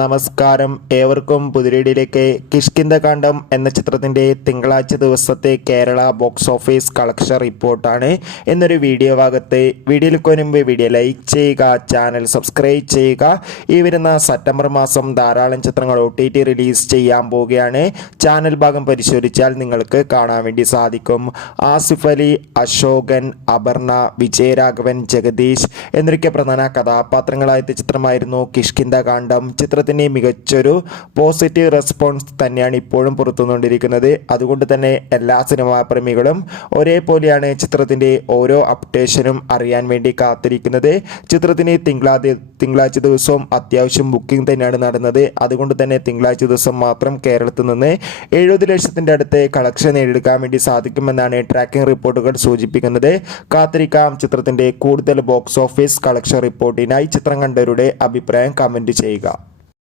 നമസ്കാരം. ഏവർക്കും പുതിരേടിയിലേക്ക് കിഷ്കിന്ദ കാണ്ഡം എന്ന ചിത്രത്തിന്റെ തിങ്കളാഴ്ച ദിവസത്തെ കേരള ബോക്സ് ഓഫീസ് കളക്ഷൻ റിപ്പോർട്ടാണ്. എന്നൊരു വീഡിയോ ഭാഗത്ത് വീഡിയോയിലേക്ക് മുൻപ് വീഡിയോ ലൈക്ക് ചെയ്യുക ചാനൽ സബ്സ്ക്രൈബ് ചെയ്യുക. ഈ വരുന്ന സെപ്റ്റംബർ മാസം ധാരാളം ചിത്രങ്ങൾ ഒ റിലീസ് ചെയ്യാൻ പോവുകയാണ്. ചാനൽ ഭാഗം പരിശോധിച്ചാൽ നിങ്ങൾക്ക് കാണാൻ വേണ്ടി സാധിക്കും. ആസിഫ് അലി അശോകൻ അപർണ വിജയരാഘവൻ ജഗദീഷ് എന്നിവയ്ക്ക് പ്രധാന കഥാപാത്രങ്ങളായ ചിത്രമായിരുന്നു കിഷ്കിന്ദ കാണ്ഡം ചിത്രത്തിന് മികച്ചൊരു പോസിറ്റീവ് റെസ്പോൺസ് തന്നെയാണ് ഇപ്പോഴും പുറത്തുനിന്നുകൊണ്ടിരിക്കുന്നത്. അതുകൊണ്ട് തന്നെ എല്ലാ സിനിമാ പ്രേമികളും ഒരേപോലെയാണ് ചിത്രത്തിന്റെ ഓരോ അപ്ഡേഷനും അറിയാൻ വേണ്ടി കാത്തിരിക്കുന്നത്. ചിത്രത്തിന് തിങ്കളാഴ്ച തിങ്കളാഴ്ച ദിവസവും അത്യാവശ്യം ബുക്കിംഗ് തന്നെയാണ് നടന്നത്. അതുകൊണ്ട് തന്നെ തിങ്കളാഴ്ച ദിവസം മാത്രം കേരളത്തിൽ നിന്ന് എഴുപത് ലക്ഷത്തിന്റെ അടുത്ത് കളക്ഷൻ നേടിയെടുക്കാൻ വേണ്ടി സാധിക്കുമെന്നാണ് ട്രാക്കിംഗ് റിപ്പോർട്ടുകൾ സൂചിപ്പിക്കുന്നത്. കാത്തിരിക്കാം. ചിത്രത്തിന്റെ കൂടുതൽ ബോക്സ് ഓഫീസ് കളക്ഷൻ റിപ്പോർട്ടിനായി ചിത്രം കണ്ടവരുടെ അഭിപ്രായം കമന്റ് ചെയ്യുക.